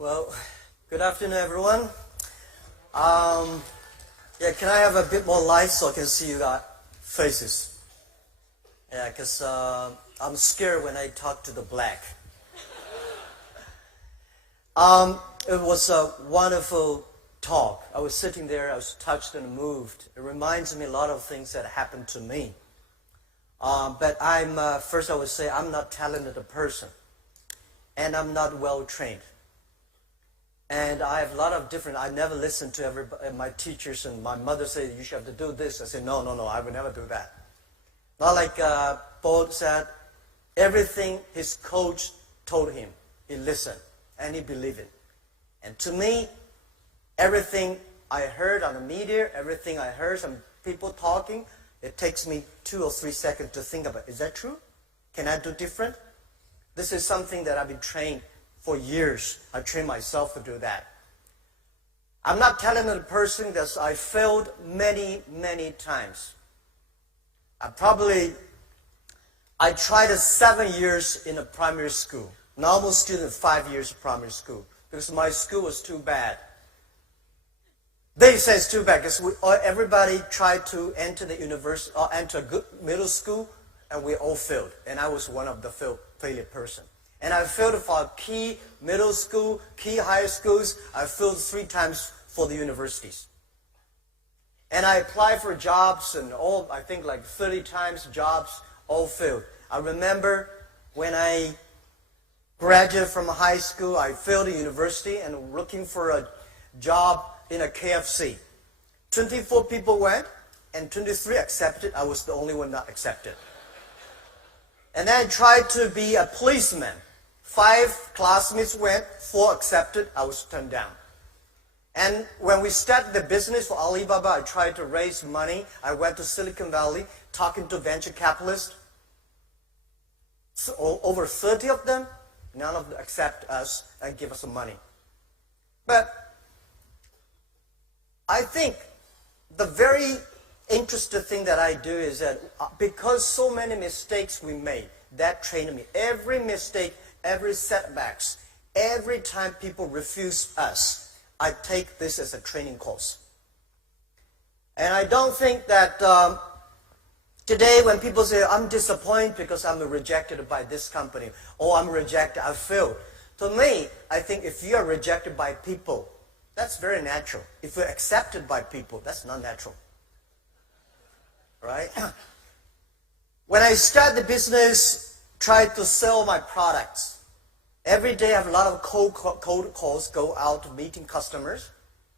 Well, good afternoon, everyone. Can I have a bit more light so I can see you guys' faces? Yeah, because I'm scared when I talk to the black. It was a wonderful talk. I was sitting there, I was touched and moved. It reminds me a lot of things that happened to me. But first I would say I'm not talented a person. And I'm not well trained. And I have a lot of different, I never listen to my teachers, and my mother said, you should have to do this. I said, no, I would never do that. Not like Paul said, everything his coach told him, he listened, and he believed it. And to me, everything I heard on the media, everything I heard some people talking, it takes me 2 or 3 seconds to think about, is that true? Can I do different? This is something that I've been trained for years. I trained myself to do that. I'm not a talented person because I failed many, many times. I tried 7 years in a primary school. Normal student, 5 years of primary school. Because my school was too bad. They say it's too bad because everybody tried to enter the university or enter a good middle school, and we all failed. And I was one of the failure person. And I failed for key middle school, key high schools. I failed 3 times for the universities. And I applied for jobs and I think like 30 times jobs, all failed. I remember when I graduated from high school, I failed the university and looking for a job in a KFC. 24 people went and 23 accepted. I was the only one not accepted. And then I tried to be a policeman. 5 classmates went, 4 accepted, I was turned down. And when we started the business for Alibaba, I tried to raise money. I went to Silicon Valley, talking to venture capitalists. So over 30 of them, none of them accept us and give us some money. But I think the very interesting thing that I do is that because so many mistakes we made, that trained me. Every mistake, every setbacks, every time people refuse us, I take this as a training course. And I don't think that today when people say, I'm disappointed because I'm rejected by this company, or I'm rejected, I failed. To me, I think if you are rejected by people, that's very natural. If you're accepted by people, that's not natural. Right? When I started the business, tried to sell my products. Every day I have a lot of cold calls, go out meeting customers.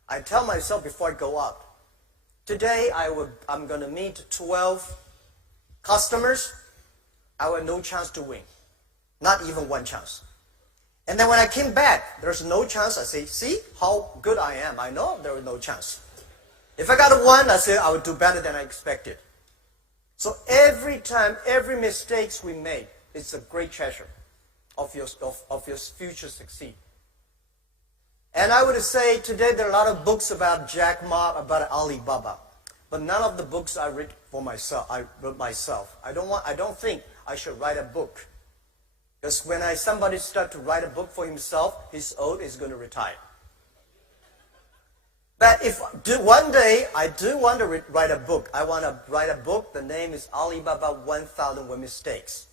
I tell myself before I go out, today I'm going to meet 12 customers. I have no chance to win. Not even 1 chance. And then when I came back, there's no chance. I say, see how good I am. I know there was no chance. If I got a 1, I say I would do better than I expected. So every time, every mistakes we make, it's a great treasure of your future succeed. And I would say today there are a lot of books about Jack Ma, about Alibaba, but none of the books I read for myself. I wrote myself. I don't think I should write a book, because when somebody starts to write a book for himself, he's old, he's going to retire. But if one day I do want to write a book, I want to write a book. The name is Alibaba 1001 Mistakes.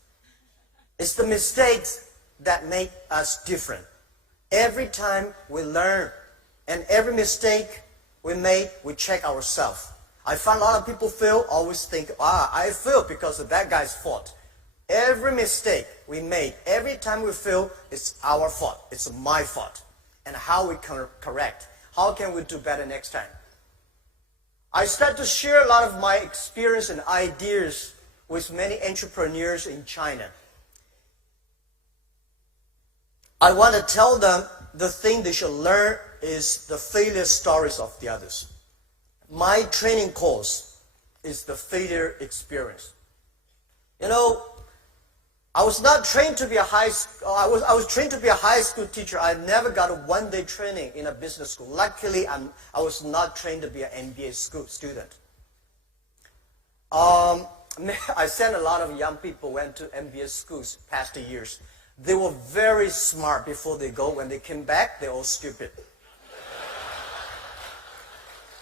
It's the mistakes that make us different. Every time we learn, and every mistake we made, we check ourselves. I find a lot of people fail, always think, I failed because of that guy's fault. Every mistake we made, every time we fail, it's our fault. It's my fault. And how we can correct. How can we do better next time? I start to share a lot of my experience and ideas with many entrepreneurs in China. I want to tell them the thing they should learn is the failure stories of the others. My training course is the failure experience. You know, I was not trained to be a high school. I was trained to be a high school teacher. I never got a 1-day training in a business school. Luckily, I was not trained to be an MBA school student. I sent a lot of young people went to MBA schools past years. They were very smart before they go. When they came back, they're all stupid.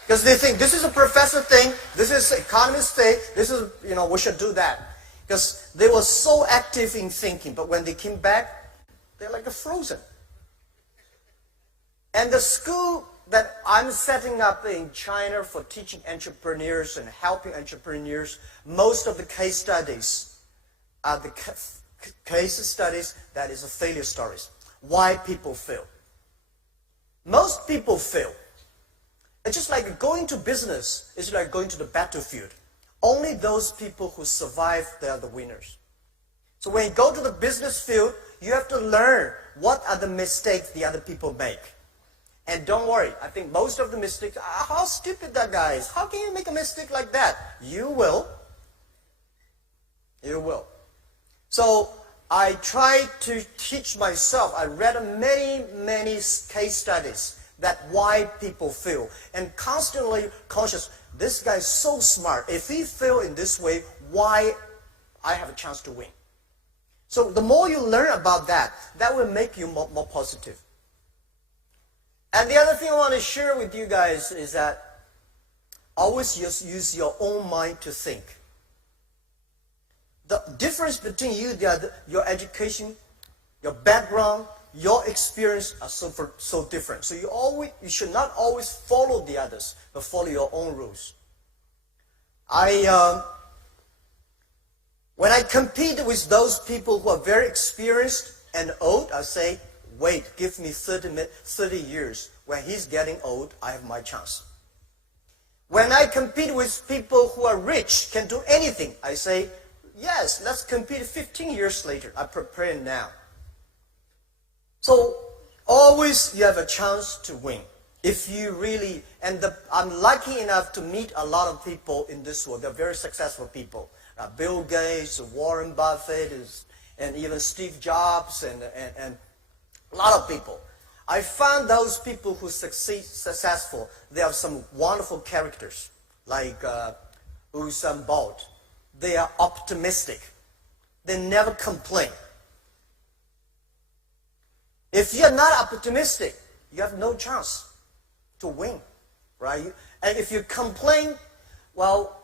Because they think this is a professor thing, this is economist thing, this is, we should do that. Because they were so active in thinking, but when they came back, they're like frozen. And the school that I'm setting up in China for teaching entrepreneurs and helping entrepreneurs, most of the case studies are the case studies that is failure stories. Why people fail. Most people fail. It's just like going to business. It's like going to the battlefield. Only those people who survive, they are the winners. So when you go to the business field, you have to learn what are the mistakes the other people make. And don't worry, I think most of the mistakes, how stupid that guy is. How can you make a mistake like that? You will. You will. So I try to teach myself. I read many case studies that why people fail. And constantly conscious, this guy is so smart. If he fail in this way, why I have a chance to win? So the more you learn about that, that will make you more positive. And the other thing I want to share with you guys is that always use your own mind to think. The difference between you, your education, your background, your experience are so different. So you should not always follow the others, but follow your own rules. When I compete with those people who are very experienced and old, I say, wait, give me 30 years. When he's getting old, I have my chance. When I compete with people who are rich, can do anything, I say, yes, let's compete 15 years later. I prepare now. So always you have a chance to win. If you really, I'm lucky enough to meet a lot of people in this world. They're very successful people. Bill Gates, Warren Buffett, and even Steve Jobs, and a lot of people. I found those people who successful, they have some wonderful characters, like Usain Bolt. They are optimistic. They never complain. If you're not optimistic, you have no chance to win, right? And if you complain, well,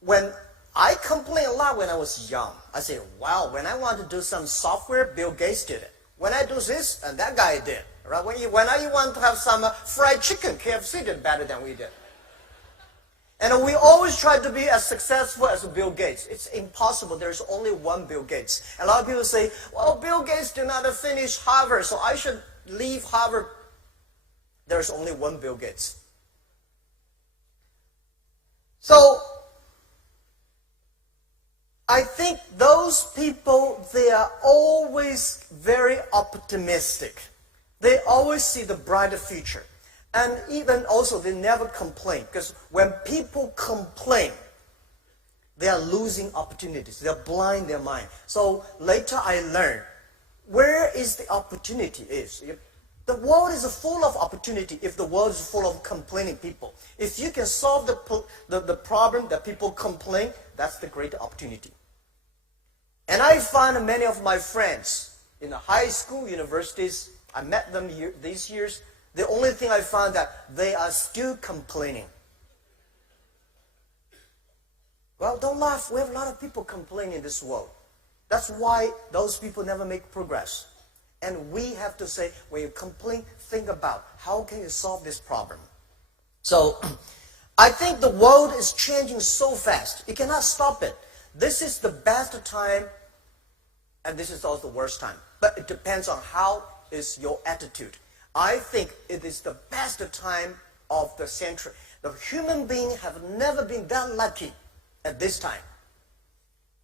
when I complained a lot when I was young. I say, wow, when I want to do some software, Bill Gates did it. When I do this, and that guy did. Right? When I want to have some fried chicken, KFC did better than we did. And we always try to be as successful as Bill Gates. It's impossible. There's only one Bill Gates. A lot of people say, well, Bill Gates did not finish Harvard, so I should leave Harvard. There's only one Bill Gates. So I think those people, they are always very optimistic. They always see the brighter future. And even also, they never complain. Because when people complain, they are losing opportunities. They're blind their mind. So later I learned, where is the opportunity is? The world is full of opportunity if the world is full of complaining people. If you can solve the problem that people complain, that's the great opportunity. And I find many of my friends in the high school, universities, I met them these years. The only thing I found that they are still complaining. Well, don't laugh. We have a lot of people complaining in this world. That's why those people never make progress. And we have to say, when you complain, think about how can you solve this problem. So I think the world is changing so fast. You cannot stop it. This is the best time, and this is also the worst time. But it depends on how is your attitude. I think it is the best time of the century. The human beings have never been that lucky at this time.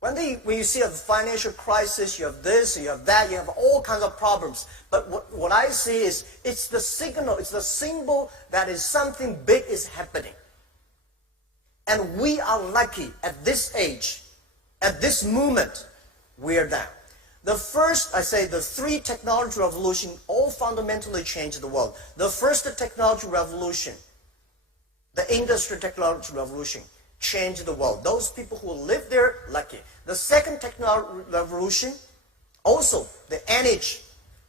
When you see a financial crisis, you have this, you have that, you have all kinds of problems. But what I see is it's the signal, it's the symbol that is something big is happening. And we are lucky at this age, at this moment, we are there. The first, I say, the three technology revolution all fundamentally changed the world. The first technology revolution, the industrial technology revolution, changed the world. Those people who live there, lucky. The second technology revolution Also, the energy,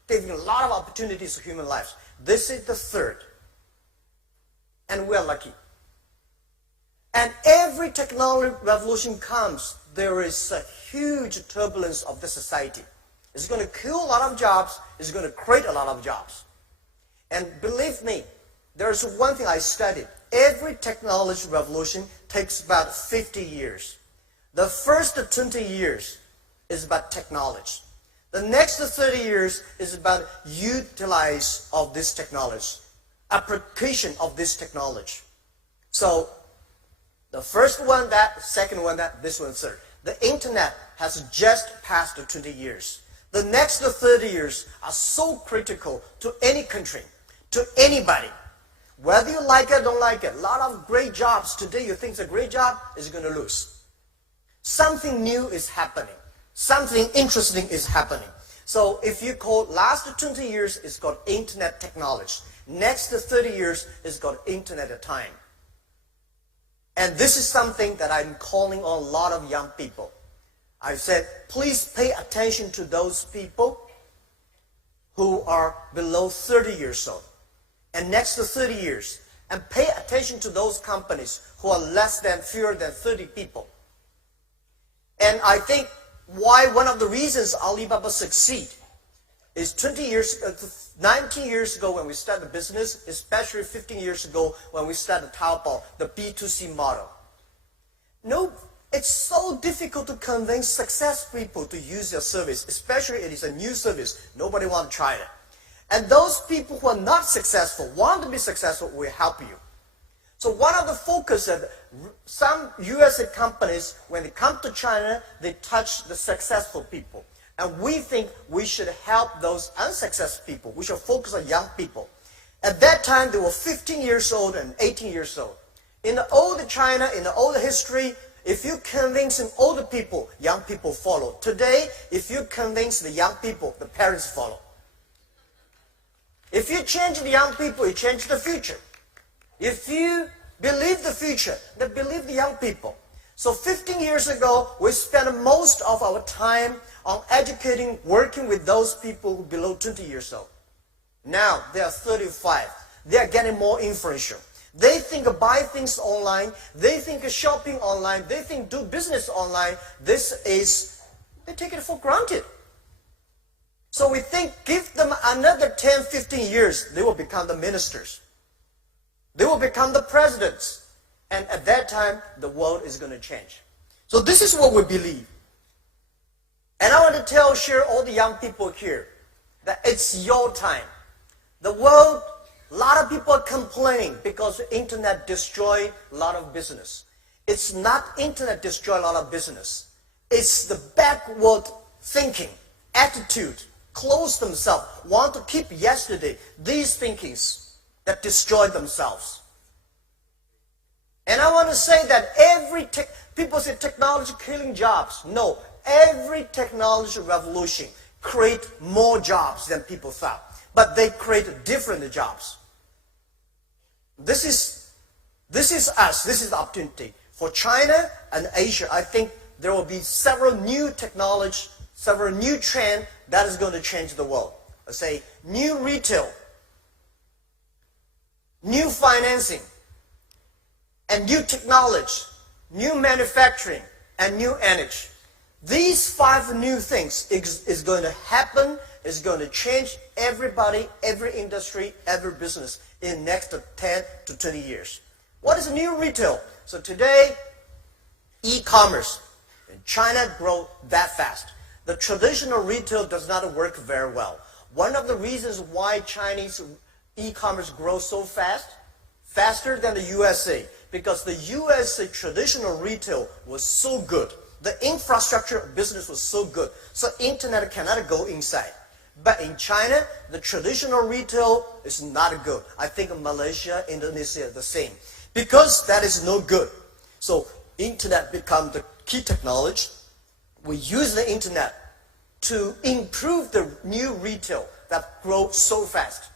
giving a lot of opportunities to human lives. This is the third. And we're lucky. And every technology revolution comes, there is a huge turbulence of the society. It's going to kill a lot of jobs. It's going to create a lot of jobs. And believe me, there's one thing I studied. Every technology revolution takes about 50 years. The first 20 years is about technology. The next 30 years is about utilize of this technology, application of this technology. So the first one, that, second one, that, this one, third. The internet has just passed 20 years. The next 30 years are so critical to any country, to anybody. Whether you like it or don't like it, a lot of great jobs today you think is a great job is going to lose. Something new is happening. Something interesting is happening. So if you call last 20 years, it's called internet technology. Next 30 years is called internet time. And this is something that I'm calling on a lot of young people. I said, please pay attention to those people who are below 30 years old. And next to 30 years, and pay attention to those companies who are fewer than 30 people. And I think why one of the reasons Alibaba succeed is 19 years ago when we started the business, especially 15 years ago when we started Taobao, the B2C model. No, it's so difficult to convince successful people to use your service, especially it is a new service. Nobody wants to try it. And those people who are not successful, want to be successful, will help you. So one of the focus of some USA companies, when they come to China, they touch the successful people. And we think we should help those unsuccessful people. We should focus on young people. At that time, they were 15 years old and 18 years old. In the old China, in the old history, if you convince older people, young people follow. Today, if you convince the young people, the parents follow. If you change the young people, you change the future. If you believe the future, then believe the young people. So 15 years ago, we spent most of our time on educating, working with those people who are below 20 years old. Now, they are 35. They are getting more influential. They think buy things online. They think shopping online. They think do business online. They take it for granted. So we think give them another 10, 15 years, they will become the ministers. They will become the presidents. And at that time, the world is going to change. So this is what we believe. And I want to share all the young people here that it's your time. The world, a lot of people are complaining because the internet destroyed a lot of business. It's not internet destroyed a lot of business. It's the backward thinking, attitude, close themselves, want to keep yesterday, these thinkings that destroy themselves. And I want to say that people say technology killing jobs. No, every technology revolution create more jobs than people thought. But they create different jobs. This is us. This is the opportunity. For China and Asia, I think there will be several new technology, several new trends that is going to change the world. I say new retail, new financing, and new technology, new manufacturing, and new energy. These 5 new things is going to happen, is going to change everybody, every industry, every business in the next 10 to 20 years. What is new retail? So today, e-commerce in China grow that fast. The traditional retail does not work very well. One of the reasons why Chinese e-commerce grows so fast, faster than the USA, because the USA traditional retail was so good. The infrastructure of business was so good, so internet cannot go inside. But in China, the traditional retail is not good. I think Malaysia, Indonesia, the same. Because that is no good. So internet becomes the key technology. We use the internet to improve the new retail that grows so fast.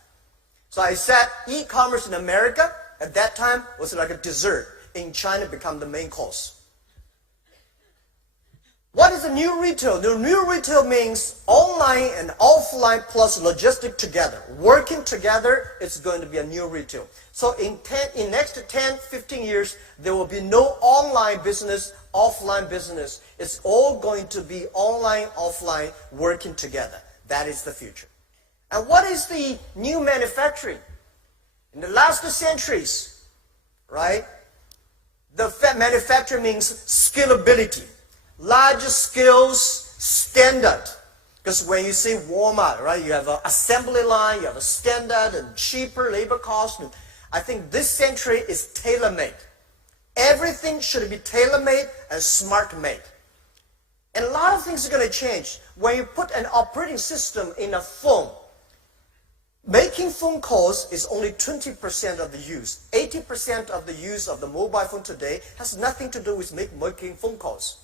So I said e-commerce in America at that time was like a dessert. In China, become the main course. What is the new retail? The new retail means online and offline plus logistic together. Working together, it's going to be a new retail. So in next 10, 15 years, there will be no online business, offline business. It's all going to be online, offline, working together. That is the future. And what is the new manufacturing? In the last centuries, right? The manufacturing means scalability. Large scales, standard. Because when you see Walmart, right, you have an assembly line, you have a standard and cheaper labor cost. And I think this century is tailor-made. Everything should be tailor-made and smart-made. And a lot of things are going to change. When you put an operating system in a phone, making phone calls is only 20% of the use. 80% of the use of the mobile phone today has nothing to do with making phone calls.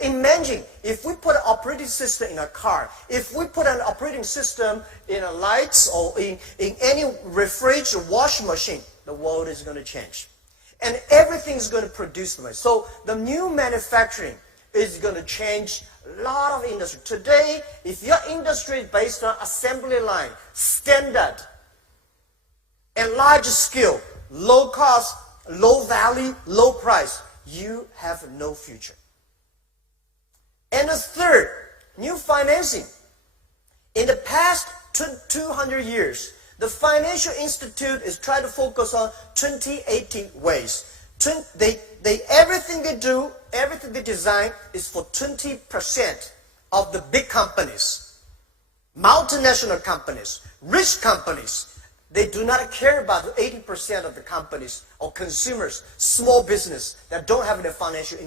Imagine if we put an operating system in a car, if we put an operating system in a lights or in any refrigerator, washing machine, the world is going to change. And everything is going to produce the money. So the new manufacturing is going to change a lot of industry. Today, if your industry is based on assembly line, standard, and large scale, low cost, low value, low price, you have no future. And the third, new financing. In the past 200 years, the financial institute is trying to focus on 20-80 ways. Everything they do, everything they design is for 20% of the big companies, multinational companies, rich companies. They do not care about 80% of the companies or consumers, small business that don't have the financial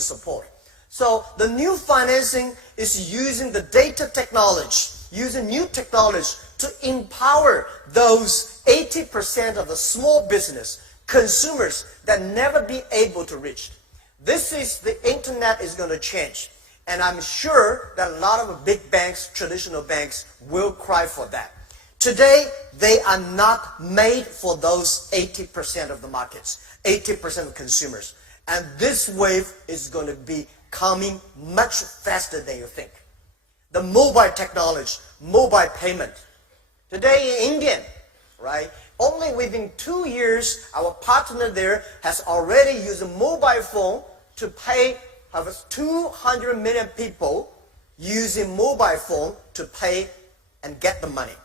support. So the new financing is using the data technology, using new technology to empower those 80% of the small business, consumers that never be able to reach. This is the internet is going to change. And I'm sure that a lot of big banks, traditional banks, will cry for that. Today, they are not made for those 80% of the markets, 80% of consumers. And this wave is going to be coming much faster than you think. The mobile technology, mobile payment. Today in India, right, only within 2 years, our partner there has already used a mobile phone to pay 200 million people using mobile phone to pay and get the money.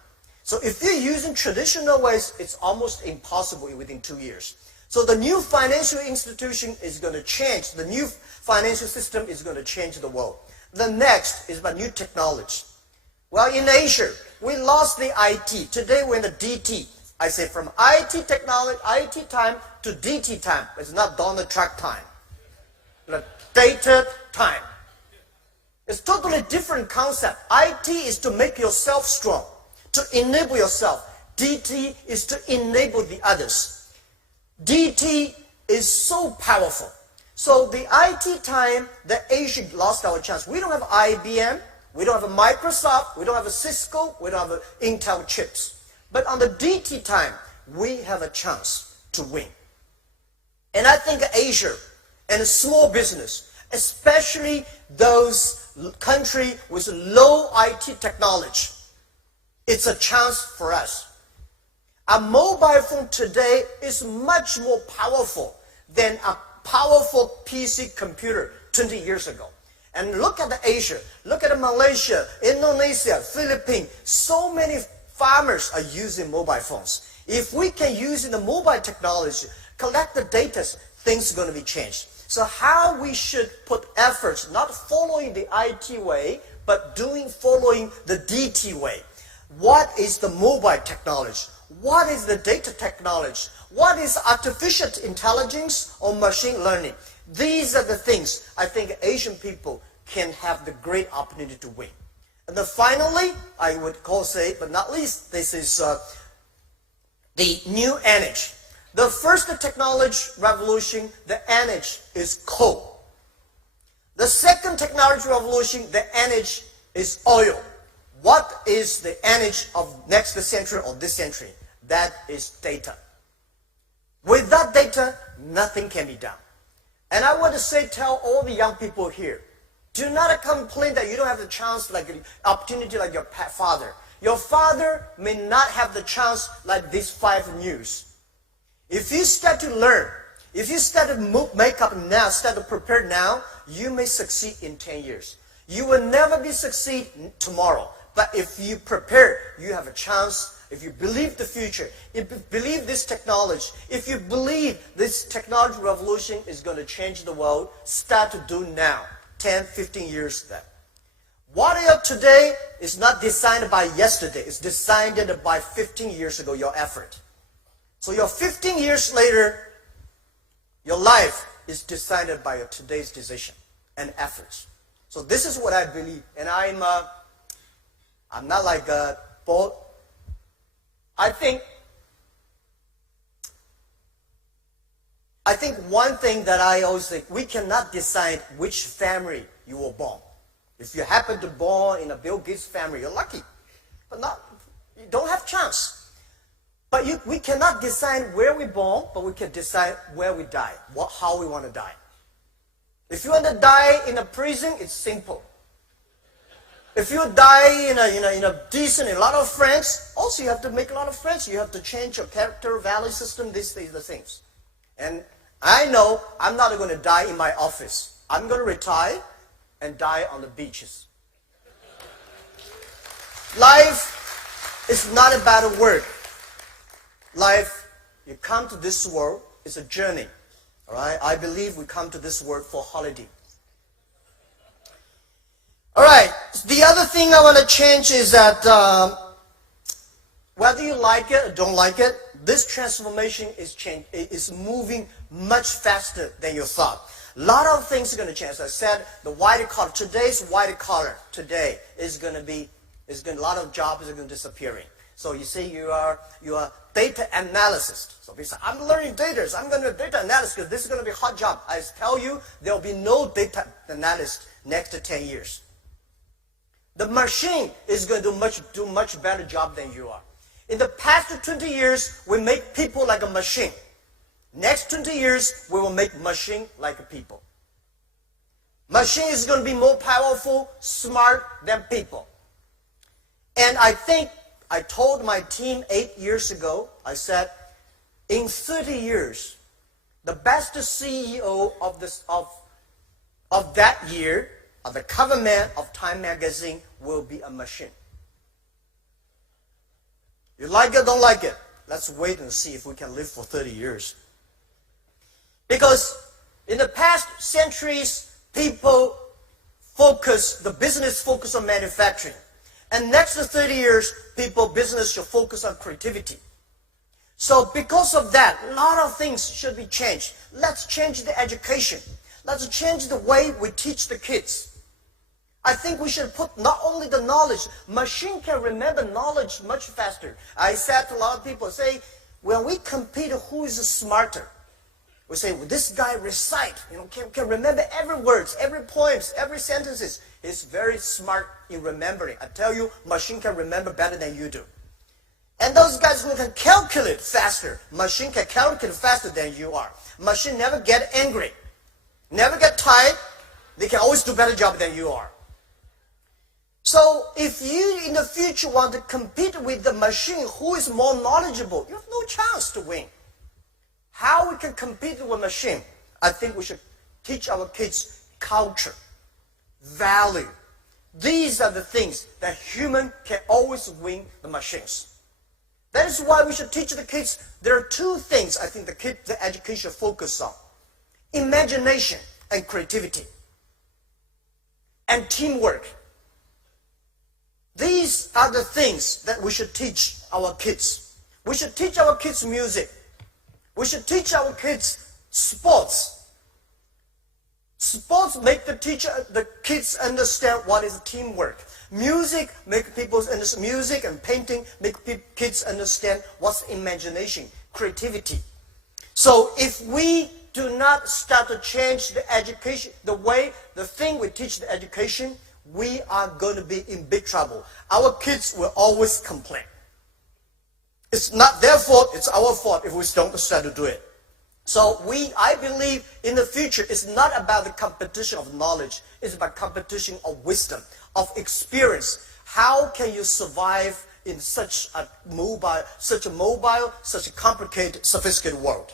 So if you're using traditional ways, it's almost impossible within 2 years. So the new financial institution is going to change. The new financial system is going to change the world. The next is about new technology. Well, in Asia, we lost the IT. Today we're in the DT. I say from IT technology, IT time to DT time. It's not Donald Trump time. The data time. It's totally different concept. IT is to make yourself strong, to enable yourself. DT is to enable the others. DT is so powerful. So the IT time, the Asia lost our chance. We don't have IBM, we don't have a Microsoft, we don't have a Cisco, we don't have a Intel chips. But on the DT time, we have a chance to win. And I think Asia and small business, especially those countries with low IT technology, it's a chance for us. A mobile phone today is much more powerful than a powerful PC computer 20 years ago. And look at Asia, look at Malaysia, Indonesia, Philippines. So many farmers are using mobile phones. If we can use the mobile technology, collect the data, things are going to be changed. So how we should put efforts, not following the IT way, but following the DT way. What is the mobile technology? What is the data technology? What is artificial intelligence or machine learning? These are the things I think Asian people can have the great opportunity to win. And then finally, I would say, but not least, this is the new energy. The first technology revolution, the energy is coal. The second technology revolution, the energy is oil. What is the energy of next century or this century? That is data. Without data, nothing can be done. And I want to tell all the young people here, do not complain that you don't have the chance, like the opportunity like your father. Your father may not have the chance like these 5 news. If you start to learn, if you start to make up now, start to prepare now, you may succeed in 10 years. You will never be succeed tomorrow. But if you prepare, you have a chance. If you believe the future, if you believe this technology, if you believe this technology revolution is going to change the world, start to do now, 10, 15 years then. What you are today is not designed by yesterday. It's designed by 15 years ago, your effort. So your 15 years later, your life is decided by your today's decision and efforts. So this is what I believe. And I'm not like a bold. I think one thing that I always think, we cannot decide which family you were born. If you happen to be born in a Bill Gates family, you're lucky. But you don't have chance. But we cannot decide where we're born, but we can decide where we die, how we want to die. If you want to die in a prison, it's simple. If you die in a decent, a lot of friends, also you have to make a lot of friends. You have to change your character, value system, these the things. And I know I'm not going to die in my office. I'm going to retire and die on the beaches. Life is not about work. Life, you come to this world, it's a journey. All right? I believe we come to this world for holiday. All right. The other thing I want to change is that whether you like it or don't like it, this transformation is moving much faster than you thought. A lot of things are going to change. As I said, the white collar, today's white collar today is going to be, a lot of jobs are going to disappearing. So you see, you are data analyst. So people say, I'm learning data. I'm going to do data analysis because this is going to be a hot job. I tell you, there will be no data analyst next to 10 years. The machine is going to do much better job than you are. In the past 20 years, we make people like a machine. Next 20 years, we will make machine like people. Machine is going to be more powerful, smart than people. And I think I told my team 8 years ago, I said, in 30 years, the best CEO of that year, of the cover man of Time magazine, will be a machine. You like it, don't like it? Let's wait and see if we can live for 30 years. Because in the past centuries, the business focus on manufacturing. And next 30 years, business should focus on creativity. So because of that, a lot of things should be changed. Let's change the education. Let's change the way we teach the kids. I think we should put not only the knowledge, machine can remember knowledge much faster. I said to a lot of people, say, when we compete who is smarter, we say, well, this guy recite, can remember every words, every poems, every sentences. He's very smart in remembering. I tell you, machine can remember better than you do. And those guys who can calculate faster, machine can calculate faster than you are. Machine never get angry, never get tired. They can always do a better job than you are. So if you in the future want to compete with the machine who is more knowledgeable, you have no chance to win. How we can compete with a machine? I think we should teach our kids culture, value. These are the things that human can always win the machines. That is why we should teach the kids. There are 2 things I think the education focus on: imagination and creativity, and teamwork. These are the things that we should teach our kids. We should teach our kids music. We should teach our kids sports. Sports make the kids understand what is teamwork. Music make people understand. Music and painting make kids understand what's imagination, creativity. So if we do not start to change the education, the thing we teach the education, we are going to be in big trouble. Our kids will always complain. It's not their fault, it's our fault if we don't start to do it. So I believe in the future, it's not about the competition of knowledge. It's about competition of wisdom, of experience. How can you survive in such a mobile, such a complicated, sophisticated world?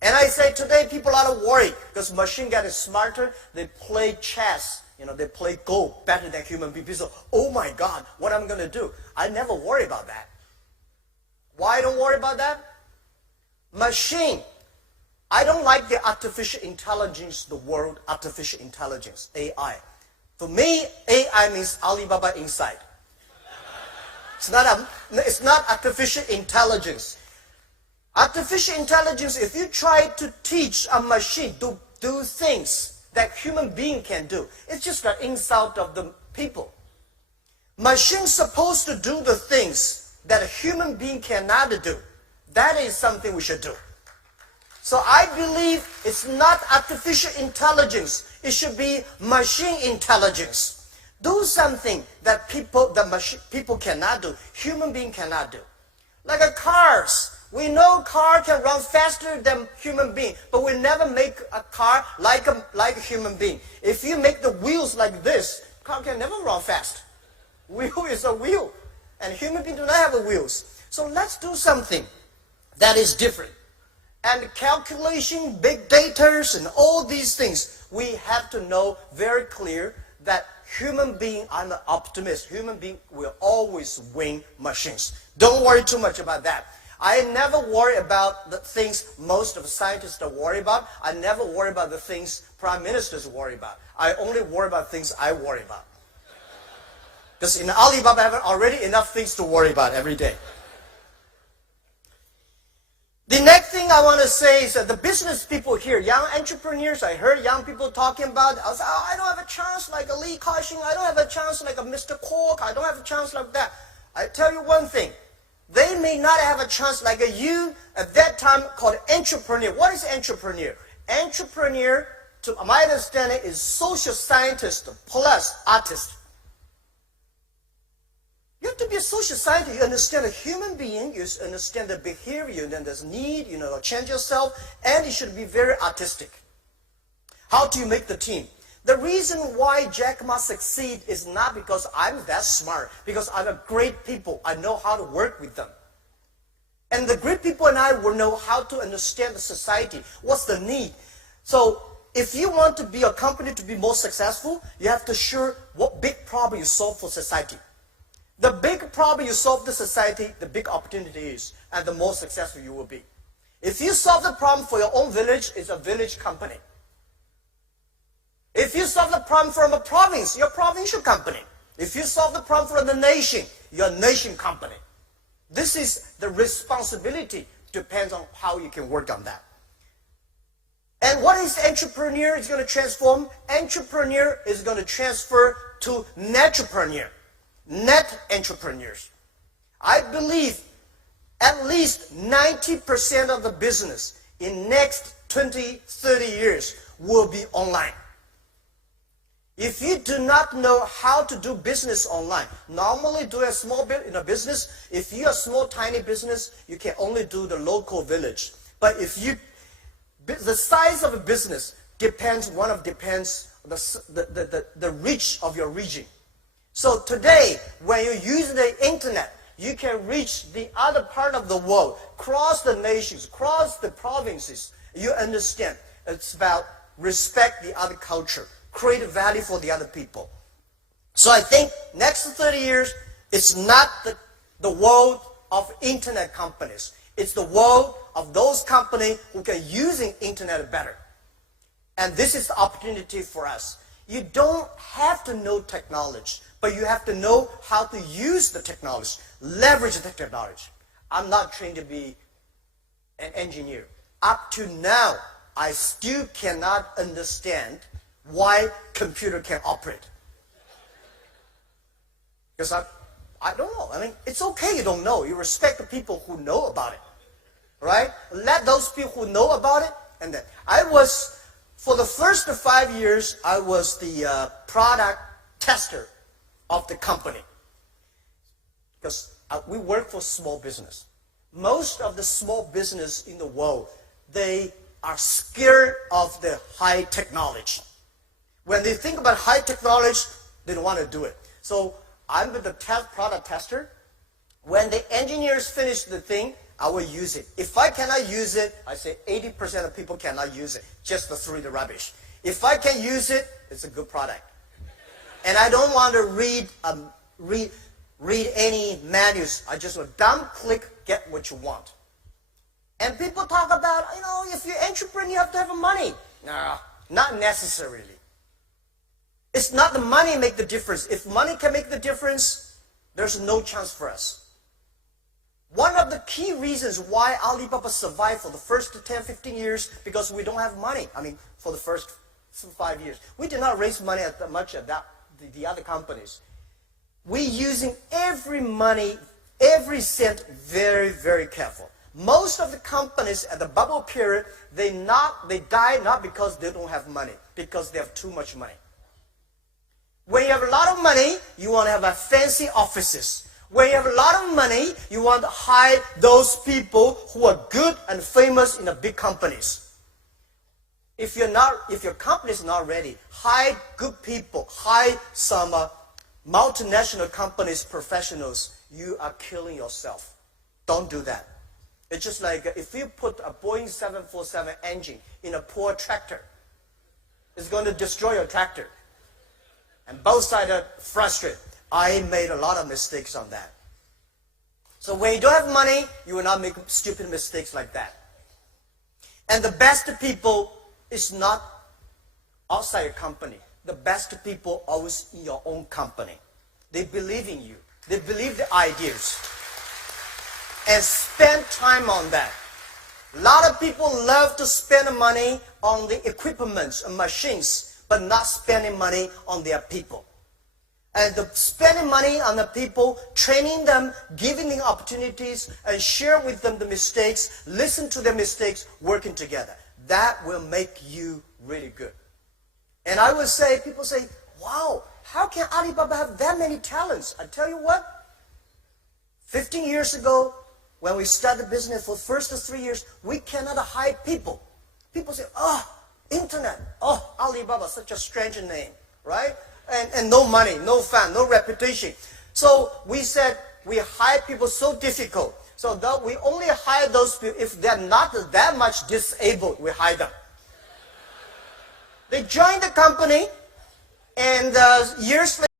And I say today people are worried because machine getting smarter. They play chess, they play Go better than human beings. People say, oh my God, what am I going to do? I never worry about that. Why I don't worry about that? Machine. I don't like the artificial intelligence, the word artificial intelligence, AI. For me, AI means Alibaba inside. It's not artificial intelligence. Artificial intelligence, if you try to teach a machine to do things that human being can do, it's just an insult of the people. Machine's supposed to do the things that a human being cannot do. That is something we should do. So I believe it's not artificial intelligence. It should be machine intelligence. Do something that people cannot do, human being cannot do. Like a cars. We know car can run faster than human being, but we never make a car like a human being. If you make the wheels like this, car can never run fast. Wheel is a wheel, and human beings do not have wheels. So let's do something that is different. And calculation, big data, and all these things, we have to know very clear that human being, I'm an optimist, human being will always win machines. Don't worry too much about that. I never worry about the things most of the scientists are worried about. I never worry about the things prime ministers worry about. I only worry about things I worry about. Because in Alibaba, I have already enough things to worry about every day. The next thing I want to say is that the business people here, young entrepreneurs, I heard young people talking about, I was, I don't have a chance like a Lee Ka-shing, I don't have a chance like a Mr. Kwok, I don't have a chance like that. I tell you one thing, they may not have a chance like you at that time called entrepreneur. What is entrepreneur? Entrepreneur, to my understanding, is social scientist plus artist. You have to be a social scientist. You understand a human being. You understand the behavior. Then there's need. Change yourself. And you should be very artistic. How do you make the team? The reason why Jack Ma succeed is not because I'm that smart. Because I have great people. I know how to work with them. And the great people and I will know how to understand the society. What's the need? So if you want to be a company to be more successful, you have to sure what big problem you solve for society. The big problem you solve the society, the big opportunity is, and the more successful you will be. If you solve the problem for your own village, it's a village company. If you solve the problem from a province, you're a provincial company. If you solve the problem for the nation, you're a nation company. This is the responsibility, depends on how you can work on that. And what is entrepreneur is going to transform? Entrepreneur is going to transfer to netrepreneur. Net entrepreneurs. I believe at least 90% of the business in next 20, 30 years will be online. If you do not know how to do business online, normally do a small bit in a business. If you're a small, tiny business, you can only do the local village. But if the size of a business depends the reach of your region. So today, when you use the internet, you can reach the other part of the world, cross the nations, cross the provinces. You understand. It's about respect the other culture, create value for the other people. So I think next 30 years, it's not the world of internet companies. It's the world of those companies who can use the internet better. And this is the opportunity for us. You don't have to know technology, but you have to know how to use the technology, leverage the technology. I'm not trained to be an engineer. Up to now, I still cannot understand why computer can operate. Because I don't know. I mean, it's okay you don't know. You respect the people who know about it. Right? Let those people who know about it. And then for the first 5 years, I was the product tester of the company. Because we work for small business. Most of the small business in the world, they are scared of the high technology. When they think about high technology, they don't want to do it. So I'm the product tester. When the engineers finish the thing, I will use it. If I cannot use it, I say 80% of people cannot use it, just to throw the rubbish. If I can use it, it's a good product. And I don't want to read any manuals. I just want dumb, click, get what you want. And people talk about, if you're an entrepreneur, you have to have money. No, not necessarily. It's not the money make the difference. If money can make the difference, there's no chance for us. One of the key reasons why Alibaba survived for the first 10, 15 years, because we don't have money. For the first 5 years. We did not raise money as much as the other companies. We're using every money, every cent very, very careful. Most of the companies at the bubble period, they die not because they don't have money, because they have too much money. When you have a lot of money, you want to have fancy offices. When you have a lot of money, you want to hire those people who are good and famous in the big companies. If your company is not ready, hire good people, hire some multinational companies, professionals. You are killing yourself. Don't do that. It's just like if you put a Boeing 747 engine in a poor tractor, it's going to destroy your tractor. And both sides are frustrated. I made a lot of mistakes on that. So when you don't have money, you will not make stupid mistakes like that. And the best people is not outside your company. The best people are always in your own company. They believe in you. They believe the ideas. And spend time on that. A lot of people love to spend money on the equipment and machines, but not spending money on their people. And spending money on the people, training them, giving them opportunities, and share with them the mistakes, listen to their mistakes, working together. That will make you really good. And I would say, people say, wow, how can Alibaba have that many talents? I tell you what, 15 years ago, when we started business for the first 3 years, we cannot hire people. People say, internet, Alibaba, such a strange name, right? And no money, no fun, no reputation. So we said we hire people so difficult. So that we only hire those people if they're not that much disabled, we hire them. They join the company, and years later,